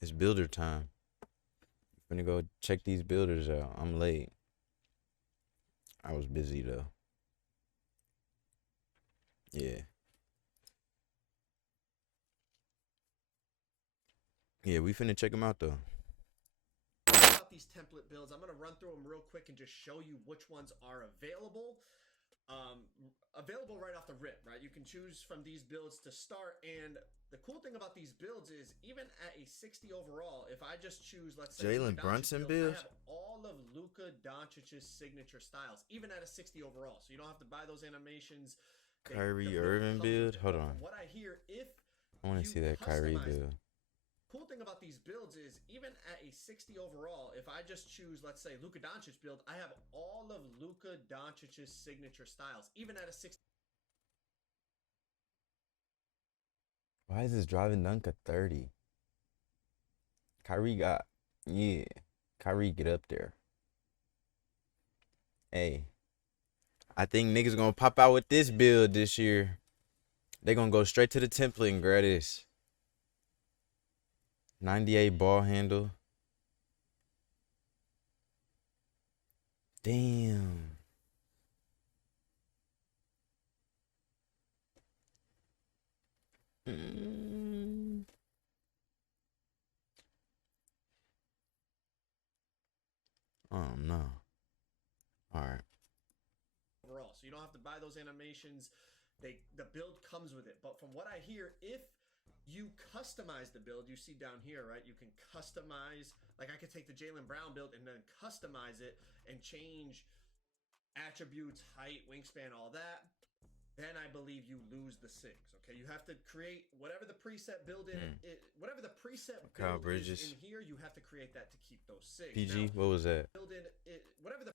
It's builder time. Gonna go check these builders out. I'm late. I was busy though. Yeah. Yeah, we finna check them out though. About these template builds, I'm going to run through them real quick and just show you which ones are available. Available right off the rip, right? You can choose from these builds to start, and the cool thing about these builds is even at a 60 overall, if I just choose, let's say, Luka Jalen Doncic Brunson build, I build? have all of Luka Doncic's signature styles, even at a 60 overall. So you don't have to buy those animations. The Kyrie build Irving comes with build? it. Hold But on. from what I hear, if I wanna you see that Kyrie customize build. cool thing about these builds is even at a 60 overall, if I just choose, let's say, Luka Doncic build, I have all of Luka Doncic's signature styles, even at a 60. Why is this driving dunk a 30? Kyrie got, yeah. Kyrie, get up there. Hey, I think niggas gonna pop out with this build this year. They gonna go straight to the template and grab this. 98 ball handle. Damn. Mm. Oh no. All right. Overall, so you don't have to buy those animations. The build comes with it. But from what I hear, if you customize the build, you see down here, right? You can customize. Like I could take the Jalen Brown build and then customize it and change attributes, height, wingspan, all that. Then I believe you lose the SIGs. Okay, you have to create whatever the preset build whatever the preset Kyle build is in Bridges. here. You have to create that to keep those SIGs. Now, PG. What was that? build in it, whatever the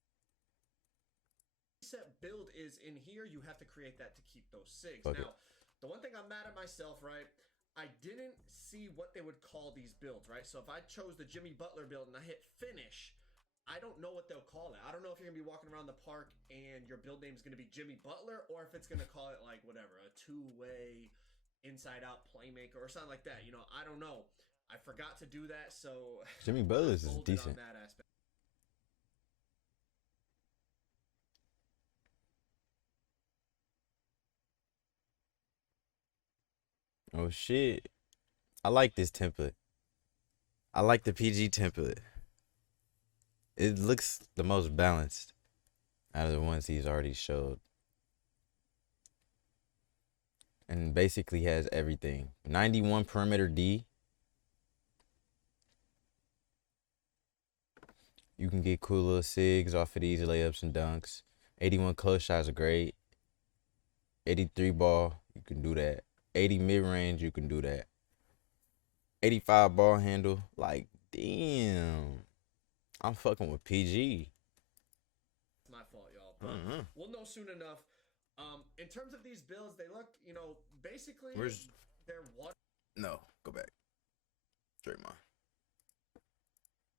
preset build is in here. You have to create that to keep those SIGs. Fuck it. Now, the one thing I'm mad at myself, right? I didn't see what they would call these builds, right? So if I chose the Jimmy Butler build and I hit finish, I don't know what they'll call it. I don't know if you're gonna be walking around the park and your build name is gonna be Jimmy Butler, or if it's gonna call it like whatever, a two-way inside out playmaker or something like that. You know, I don't know. I forgot to do that, so Jimmy I Butler's is folded on decent. that aspect. Oh shit. I like this template. I like the PG template. It looks the most balanced out of the ones he's already showed. And basically has everything. 91 perimeter D. You can get cool little SIGs off of these layups and dunks. 81 close shots are great. 83 ball, you can do that. 80 mid range, you can do that. 85 ball handle, like damn. I'm fucking with PG. It's my fault, y'all, but we'll know soon enough. In terms of these builds, they look, basically Where's they're what no? Go back. Draymond.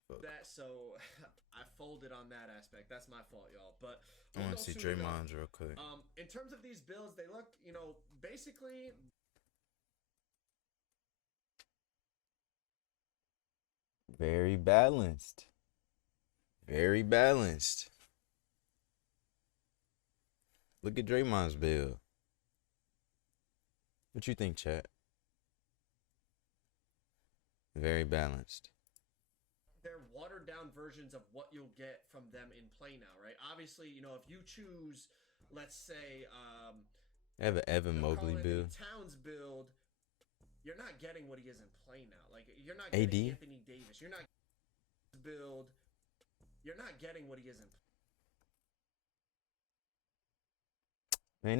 Fuck. that. So I folded on that aspect. That's my fault, y'all. But I we'll want know to see soon enough. Draymond's real quick. In terms of these builds, they look, basically Very balanced. Very balanced. Look at Draymond's build. What you think, chat? Very balanced. they're watered down versions of what you'll get from them in play now, right? Obviously, if you choose, let's say, They have an Evan Mobley Karl Anthony build. Towns build, you're not getting what he is in play now. Like you're not getting AD. Anthony Davis. You're not build. You're not getting what he is in. Man,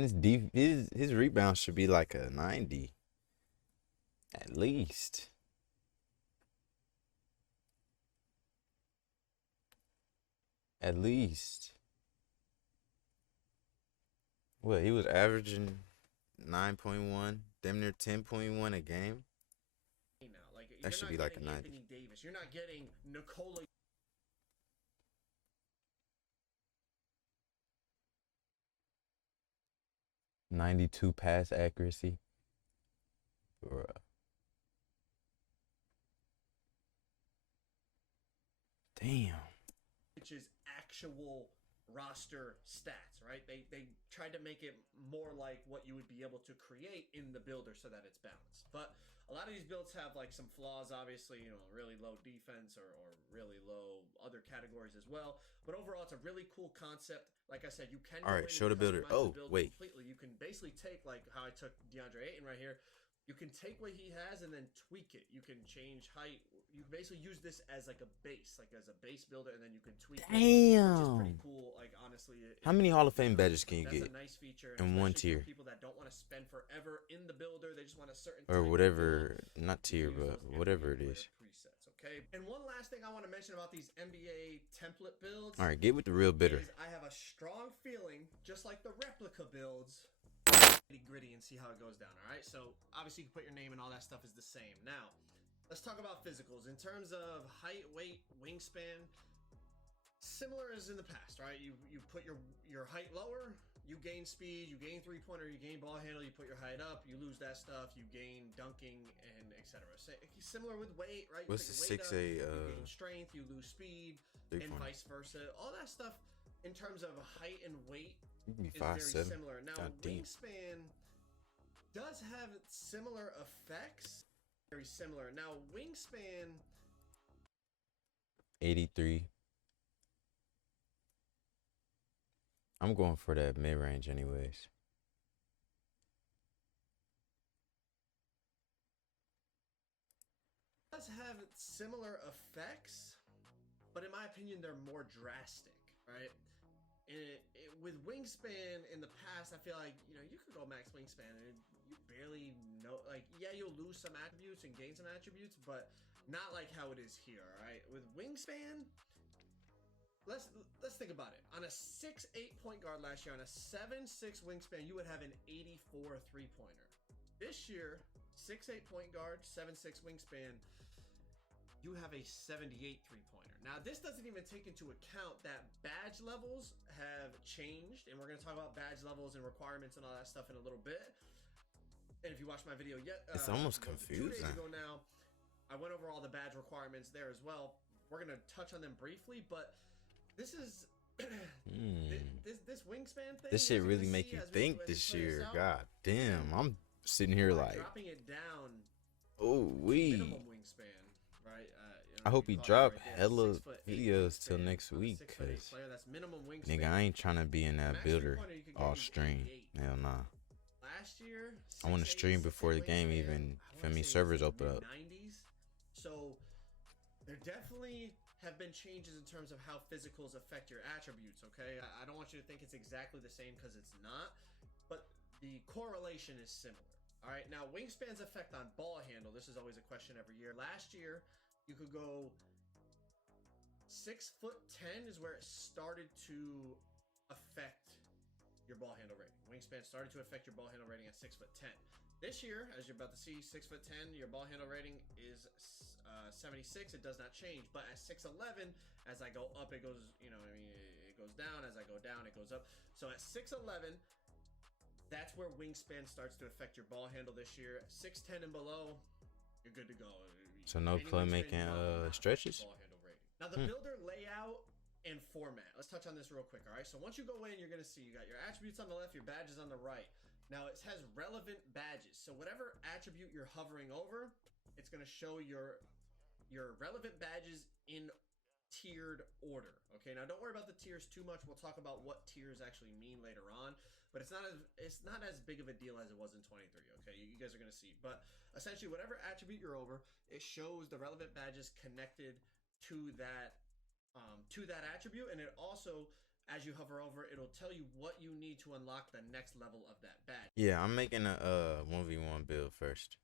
his rebound should be like a 90. At least. At least. What, he was averaging 9.1, damn near 10.1 a game? Now, like That you're should not be like a getting 90. Anthony Davis. You're not getting Nikola. 92 pass accuracy. Bruh. Damn. which is actual roster stats, right? They tried to make it more like what you would be able to create in the builder so that it's balanced. But a lot of these builds have like some flaws, obviously, really low defense or really low other categories as well. But overall, it's a really cool concept. Like I said, you can All go right, in show and the builder. customize the Oh, build wait. completely. You can basically take like how I took DeAndre Ayton right here. You can take what he has and then tweak it. You can change height. You can basically use this as like a base, like as a base builder, and then you can tweak it, which is pretty Damn. cool. Like honestly, How many Hall of Fame badges can you that's get a nice feature, in one especially tier? for people that don't want to spend forever in the builder. They just want a certain Or type whatever, of not build. tier, but whatever it is. Presets, okay. And one last thing I want to mention about these NBA template builds. All right, get with the real bidder. I have a strong feeling, just like the replica builds, gritty and see how it goes down. All right, so obviously you can put your name and all that stuff is the same. Now, let's talk about physicals in terms of height, weight, wingspan. Similar as in the past, right? You put your height lower, you gain speed, you gain three-pointer, you gain ball handle, you put your height up, you lose that stuff, you gain dunking, and etc. Similar with weight, right? What's the 6'8"? You gain strength, you lose speed, and vice versa. All that stuff in terms of height and weight You can be is very 5'7". similar. Now, wingspan does have similar effects. Very similar. Now, wingspan 83. I'm going for that mid-range anyways. does have similar effects, but in my opinion, they're more drastic, right? With wingspan in the past, I feel like you could go max wingspan and you barely know. Like, yeah, you'll lose some attributes and gain some attributes, but not like how it is here. All right, with wingspan, let's think about it. On a 6'8" point guard last year, on a 7'6" wingspan, you would have an 84 3-pointer. This year, 6'8" point guard, 7'6" wingspan, you have a 78 3-pointer. Now, this doesn't even take into account that badge levels have changed, and we're going to talk about badge levels and requirements and all that stuff in a little bit. And if you watched my video it's almost 2 confusing. days ago now, I went over all the badge requirements there as well. We're going to touch on them briefly, but this is this wingspan thing. This shit really make you think this year. God damn, I'm sitting here like dropping it down. Oh wee. Minimum wingspan, right? I hope he drop hella videos till next week, cause nigga, I ain't trying to be in that builder all stream. Hell nah. Last year, I want to stream before the game even. Feel me? Servers open up. 90s. So there definitely have been changes in terms of how physicals affect your attributes. Okay, I don't want you to think it's exactly the same because it's not, but the correlation is similar. All right, now wingspan's effect on ball handle. This is always a question every year. Last year, you could go 6'10" is where it started to affect your ball handle rating. Wingspan started to affect your ball handle rating at 6'10". This year, as you're about to see, 6'10", your ball handle rating is 76. It does not change, but at 6'11", as I go up, it goes. It goes down. As I go down, it goes up. So at 6'11", that's where wingspan starts to affect your ball handle this year. 6'10" and below, you're good to go. So no playmaking stretches? Now the builder layout and format. Let's touch on this real quick, all right? So once you go in, you're going to see you got your attributes on the left, your badges on the right. Now it has relevant badges. So whatever attribute you're hovering over, it's going to show your relevant badges in tiered order. Okay, now don't worry about the tiers too much. We'll talk about what tiers actually mean later on, but it's not as big of a deal as it was in 23. Okay, you guys are going to see. But essentially, whatever attribute you're over, it shows the relevant badges connected to that attribute, and it also, as you hover over, it'll tell you what you need to unlock the next level of that badge. Yeah, I'm making a 1v1 build first,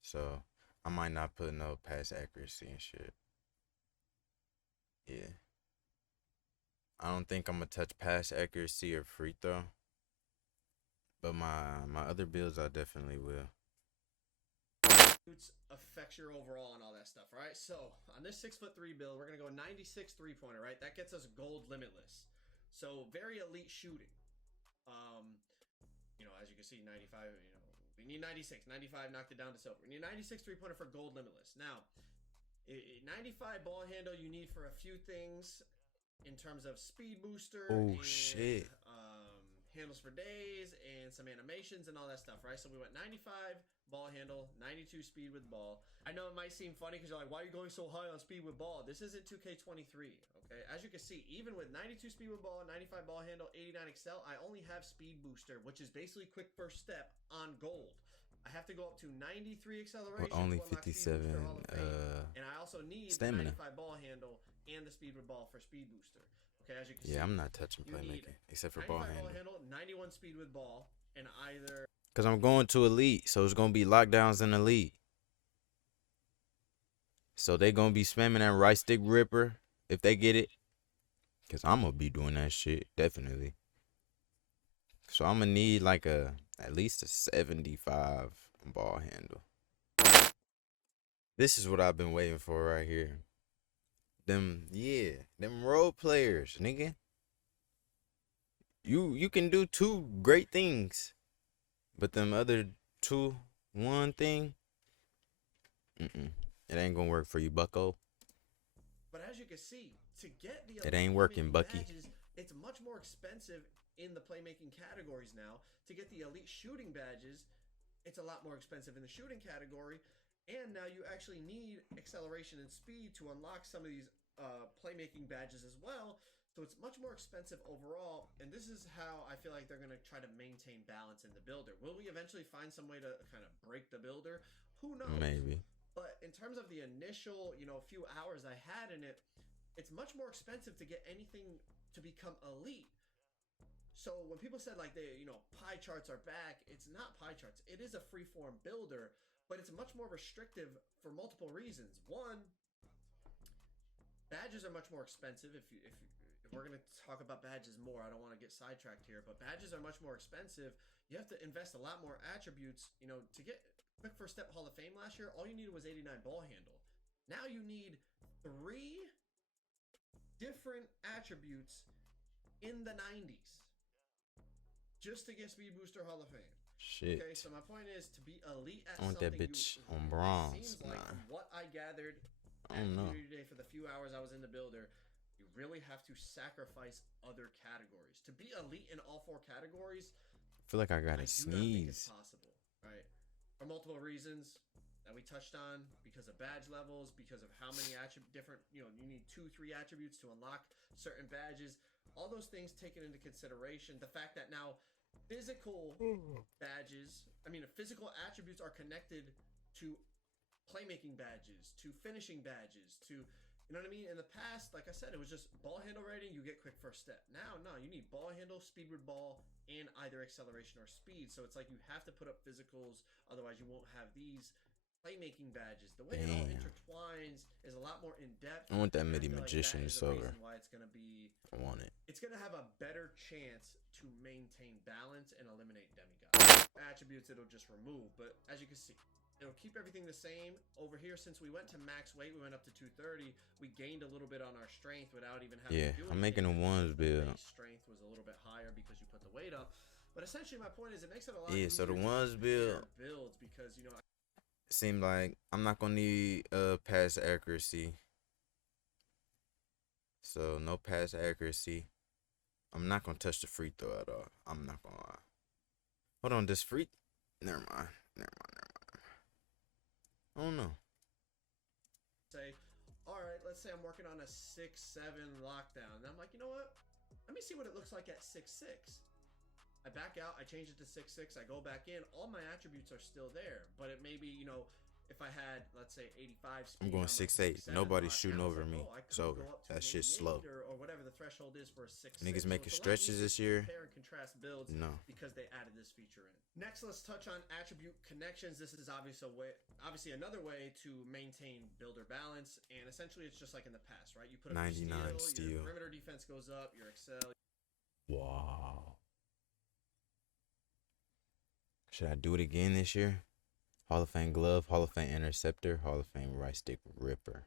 so I might not put no pass accuracy and shit. Yeah, I don't think I'm gonna touch pass accuracy or free throw, but my other builds I definitely will. Affects your overall and all that stuff, right? So on this 6'3" build, we're gonna go 96 3-pointer, right? That gets us gold limitless. So very elite shooting. As you can see, 95. We need 96. 95 knocked it down to silver. We need 96 3-pointer for gold limitless. Now, 95 ball handle you need for a few things in terms of speed booster Oh and shit. handles for days and some animations and all that stuff, right? So we went 95 ball handle, 92 speed with ball. I know it might seem funny because you're like, why are you going so high on speed with ball? This isn't 2K23, okay? As you can see, even with 92 speed with ball, 95 ball handle, 89 excel, I only have speed booster, which is basically quick first step on gold. I have to go up to 93 With acceleration only to unlock Speed Booster 57 Hall of Fame, and I also need the stamina. 95 ball handle and the speed with ball for Speed Booster. Okay, as you can Yeah, see, I'm not touching you need playmaking except for ball 95 ball handle. handle, 91 speed with ball, and either. Cause I'm going to elite, so it's gonna be lockdowns in elite. So they gonna be spamming that right stick ripper if they get it. Cause I'm gonna be doing that shit definitely. So I'm gonna need like at least a 75 ball handle. This is what I've been waiting for right here. Them role players, nigga. You can do two great things, but them other two, one thing, it ain't gonna work for you, Bucko. But as you can see, to get the It elite ain't working, playmaking Bucky. badges, it's much more expensive in the playmaking categories now. To get the elite shooting badges, it's a lot more expensive in the shooting category. And now you actually need acceleration and speed to unlock some of these playmaking badges as well. So it's much more expensive overall. And this is how I feel like they're going to try to maintain balance in the builder. Will we eventually find some way to kind of break the builder? Who knows? Maybe. But in terms of the initial, few hours I had in it, it's much more expensive to get anything to become elite. So when people said like pie charts are back, it's not pie charts. It is a freeform builder, but it's much more restrictive for multiple reasons. One, badges are much more expensive. If we're gonna talk about badges more, I don't want to get sidetracked here, but badges are much more expensive. You have to invest a lot more attributes. To get quick first step Hall of Fame last year, all you needed was 89 ball handle. Now you need 3 different attributes in the 90s just to get Speed Booster Hall of Fame. Shit. Okay, so my point is to be elite at I want something. that bitch on It bronze. seems like from what I gathered I at don't know. community day for the few hours I was in the builder, you really have to sacrifice other categories to be elite in all 4 categories. I feel like I I gotta do not think it's sneeze. possible, right? For multiple reasons that we touched on, because of badge levels, because of how many different, you need 2-3 attributes to unlock certain badges. All those things taken into consideration. The fact that now physical physical attributes are connected to playmaking badges, to finishing badges, to you know what I mean? In the past, like I said, it was just ball handle rating, you get quick first step. Now, no, you need ball handle, speed with ball, and either acceleration or speed. So it's like you have to put up physicals, otherwise you won't have these playmaking badges. The way it all intertwines is a lot more in depth. I want that and MIDI feel like magician that is the silver. reason why it's gonna be. I want it. It's gonna have a better chance to maintain balance and eliminate demigods. Attributes it'll just remove, but as you can see, it'll keep everything the same. Over here, since we went to max weight, we went up to 230. We gained a little bit on our strength without even having to do anything. I'm making a ones build. Base strength was a little bit higher because you put the weight up. But essentially, my point is, it makes it a lot Yeah, easier. so the to ones build builds because seem like I'm not gonna need pass accuracy. So no pass accuracy. I'm not gonna touch the free throw at all. I'm not gonna lie. Hold on, this free. Never mind. I don't know. Say, all right, let's say I'm working on a 6-7 lockdown. And I'm like, you know what? Let me see what it looks like at 6-6. I back out, I change it to 6-6, I go back in, all my attributes are still there. But it may be, if I had, let's say, 85 speed. I'm going 6'8". Nobody's shooting over me. It's over. That shit's slow. Or whatever the threshold is for a 6-6. Niggas making so stretches this year. Compare and contrast builds. No. Because they added this feature in. Next, let's touch on attribute connections. This is obviously another way to maintain builder balance. And essentially, it's just like in the past, right? You put up 99 your steal. your perimeter defense goes up, your excel. Wow. Should I do it again this year? Hall of Fame glove, Hall of Fame interceptor, Hall of Fame right stick ripper.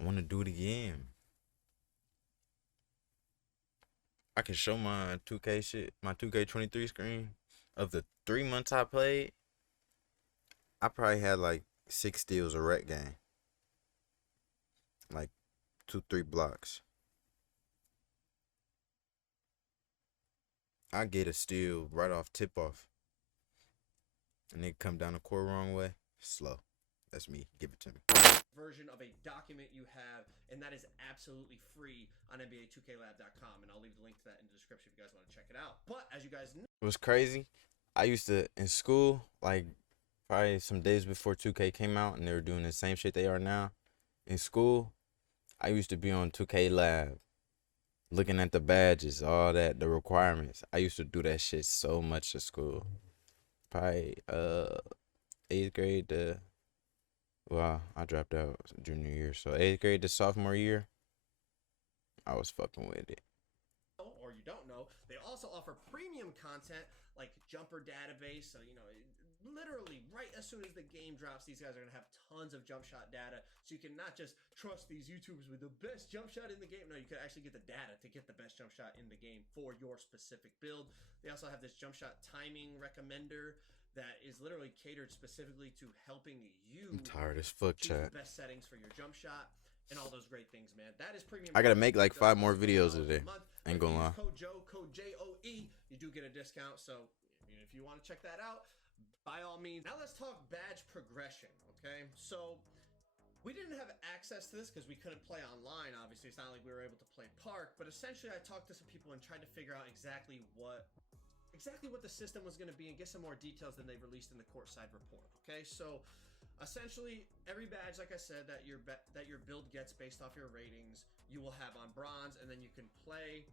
I want to do it again. I can show my 2K shit, my 2K23 screen. Of the 3 months I played, I probably had like 6 steals a rec game. Like 2, 3 blocks. I get a steal right off tip off. And they come down the court wrong way. Slow. That's me. Give it to me. Version of a document you have, and that is absolutely free on NBA2Klab.com, and I'll leave the link to that in the description if you guys want to check it out. But as you guys know, It was crazy. I used to, in school, like probably some days before 2K came out and they were doing the same shit they are now. In school, I used to be on 2K Lab, looking at the badges, all that, the requirements. I used to do that shit so much at school. Probably 8th grade to, well, I dropped out junior year, so 8th grade to sophomore year, I was fucking with it. or you don't know, they also offer premium content like jumper database. So, literally right as soon as the game drops, these guys are going to have tons of jump shot data. So you can not just trust these YouTubers with the best jump shot in the game. No, you can actually get the data to get the best jump shot in the game for your specific build. They also have this jump shot timing recommender that is literally catered specifically to helping you I'm tired as fuck, choose chat. the best settings for your jump shot. And all those great things, man. That is premium. I gotta make like 5 more videos $5 today. a month. Ain't gonna lie. Code Joe, code JOE, you do get a discount. So if you want to check that out, by all means. Now let's talk badge progression, okay? So we didn't have access to this because we couldn't play online. Obviously, it's not like we were able to play Park, but essentially I talked to some people and tried to figure out exactly what the system was going to be and get some more details than they released in the courtside report, okay? So essentially, every badge, like I said, that your build gets based off your ratings, you will have on bronze, and then you can play,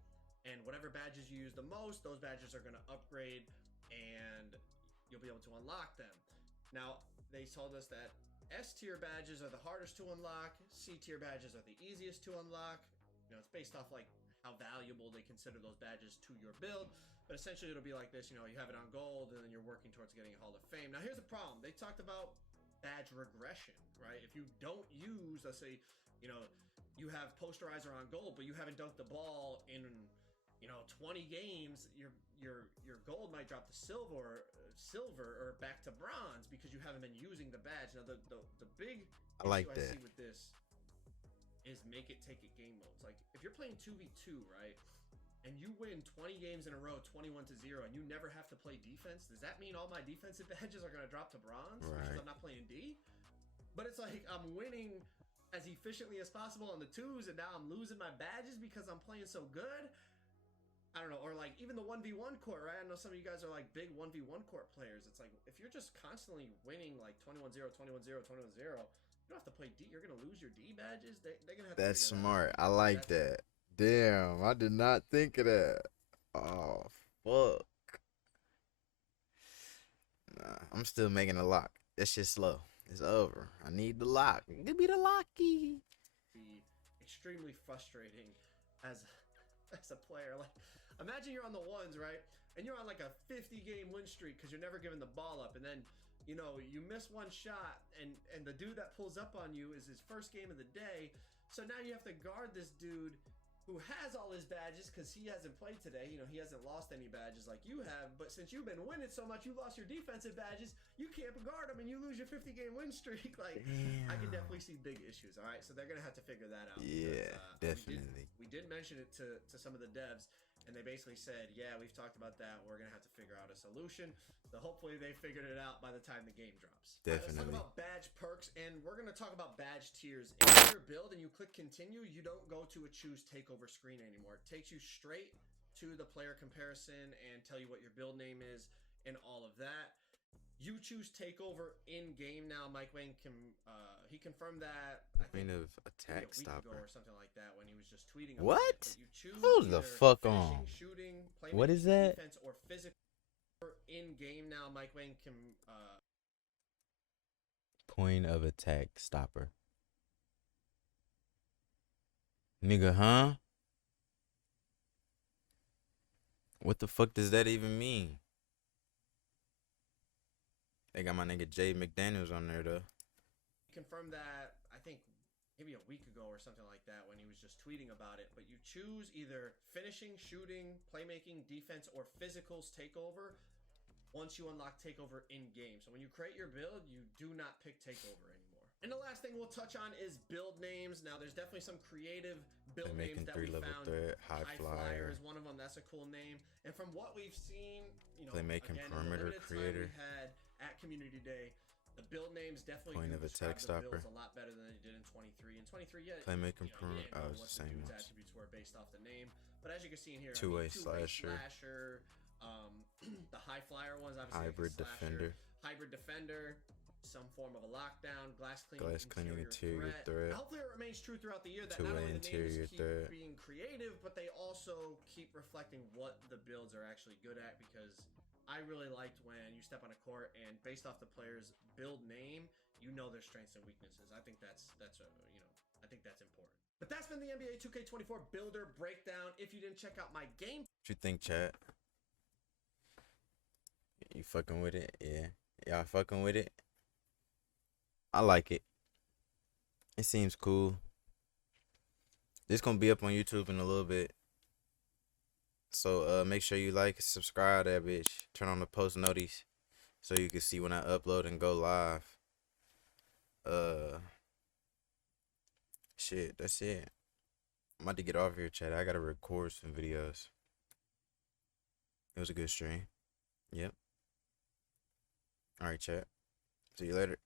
and whatever badges you use the most, those badges are going to upgrade, and you'll be able to unlock them. Now, they told us that S tier badges are the hardest to unlock, C tier badges are the easiest to unlock. It's based off like how valuable they consider those badges to your build. But essentially, it'll be like this. You have it on gold, and then you're working towards getting a Hall of Fame. Now, here's the problem. They talked about badge regression, right? If you don't use, let's say, you have posterizer on gold, but you haven't dunked the ball in, 20 games, your gold might drop to silver or back to bronze because you haven't been using the badge. Now, the big I like issue I that. see with this is make it take it game modes. Like, if you're playing 2v2, right? And you win 20 games in a row, 21-0, and you never have to play defense, does that mean all my defensive badges are going to drop to bronze because I'm not playing D? But it's like I'm winning as efficiently as possible on the twos, and now I'm losing my badges because I'm playing so good? I don't know. Or like even the 1v1 court, right? I know some of you guys are like big 1v1 court players. It's like if you're just constantly winning like 21-0, 21-0, 21-0, you don't have to play D. You're going to lose your D badges. They're going to have to That's figure smart. that out. I like that. Damn, I did not think of that. Oh, fuck. Nah, I'm still making a lock. That shit's slow. It's over. I need the lock. Give me the locky. Be extremely frustrating as a player. Like, imagine you're on the ones, right? And you're on like a 50-game win streak because you're never giving the ball up, and then you miss one shot, and the dude that pulls up on you is his first game of the day. So now you have to guard this dude who has all his badges because he hasn't played today. He hasn't lost any badges like you have. But since you've been winning so much, you lost your defensive badges. You can't guard them, and you lose your 50-game win streak. Like, Damn. I can definitely see big issues. All right, so they're gonna have to figure that out. Yeah, because, definitely. We did mention it to some of the devs, and they basically said, yeah, we've talked about that. We're gonna have to figure out a solution. So hopefully they figured it out by the time the game drops. Definitely. All right, let's talk about badge perks, and we're gonna talk about badge tiers. If you're build and you click continue, you don't go to a choose takeover screen anymore. It takes you straight to the player comparison and tell you what your build name is and all of that. You choose takeover in game now. Mike Wayne he confirmed that I think Point of maybe attack a week ago stopper. or something like that when he was just tweeting about it. What? But you choose Hold the either fuck finishing, on. shooting, What is that? defense, or physical in game now. Mike Wayne can Point of attack stopper. Nigga, huh? What the fuck does that even mean? They got my nigga Jay McDaniels on there though. confirmed that I think maybe a week ago or something like that when he was just tweeting about it. But you choose either finishing, shooting, playmaking, defense, or physicals takeover, once you unlock takeover in game. So when you create your build, you do not pick takeover anymore. And the last thing we'll touch on is build names. Now there's definitely some creative build names that we found. High Flyer is one of them. That's a cool name. And from what we've seen, you know, Playmaking again, perimeter in the limited creator. time we had at Community Day, the build names definitely Point do of describe attack the stopper. builds a lot better than they did in 23. In 23, yeah, Playmaking you didn't know it's what the the same dude's ones. attributes were based off the name. But as you can see in here, Two-way two-way slasher. the High Flyer ones, obviously, Hybrid like defender. Hybrid defender, some form of a lockdown, glass cleaning interior threat. Hopefully it remains true throughout the year that Two-way not only the interior names keep threat. being creative, but they also keep reflecting what the builds are actually good at, because I really liked when you step on a court and based off the player's build name, you know their strengths and weaknesses. I think that's I think that's important. But that's been the NBA 2K24 builder breakdown. If you didn't check out my game, What you think, chat? You fucking with it? Yeah. Y'all fucking with it? I like it. It seems cool. This gonna be up on YouTube in a little bit. So make sure you like, subscribe that bitch. Turn on the post notice so you can see when I upload and go live. Shit, that's it. I'm about to get off here, chat. I gotta record some videos. It was a good stream. Yep. Alright, chat. See you later.